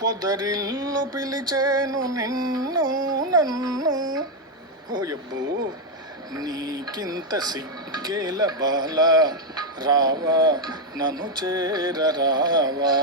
పొదరిల్లు పిలిచేను నిన్ను నన్ను ఓయబ్బో నీకింత సిగ్గేల బాల రావా నన్ను చేరరావా.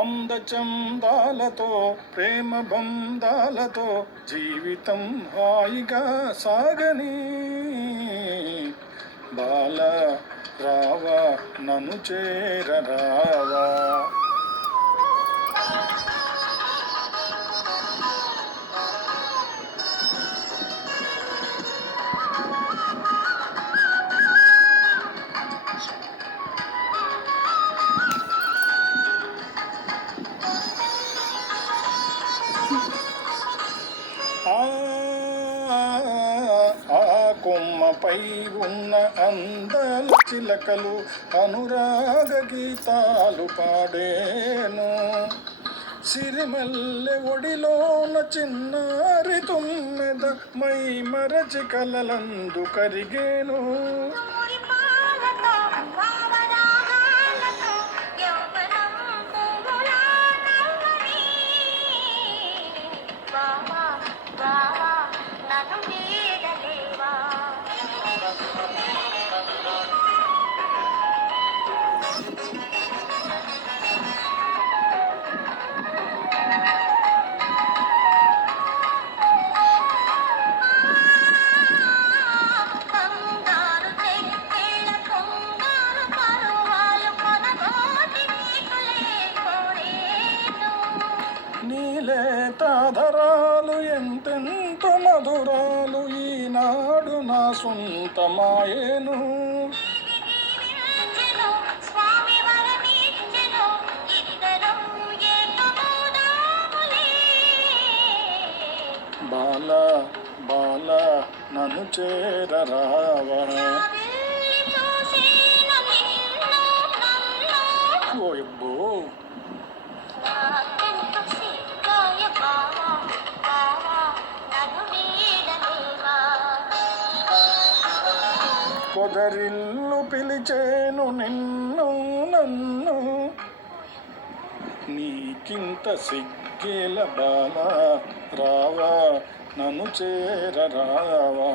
అందచందాలతో ప్రేమ బంధాలతో జీవితం హాయిగా సాగని బాల రావా నన్ను చేరరావా. కొమ్మపై ఉన్న అందల చిలకలు అనురాగ గీతాలు పాడేను. సిరిమల్లె ఒడిలోన చిన్నారి తుమ్మెద మై మరచి కలలందు కరిగేను. నీలేతాధరాలు ఎంతెంత మధురాలు ఈనాడు నా సొంతమాయేను. బాల బాల నన్ను చేరరావా. ఓయబ్బో పొదరిల్లు పిలిచేను నిన్ను నన్ను నీకింత సిగ్గేల బాల రావా నన్ను చేరరావా.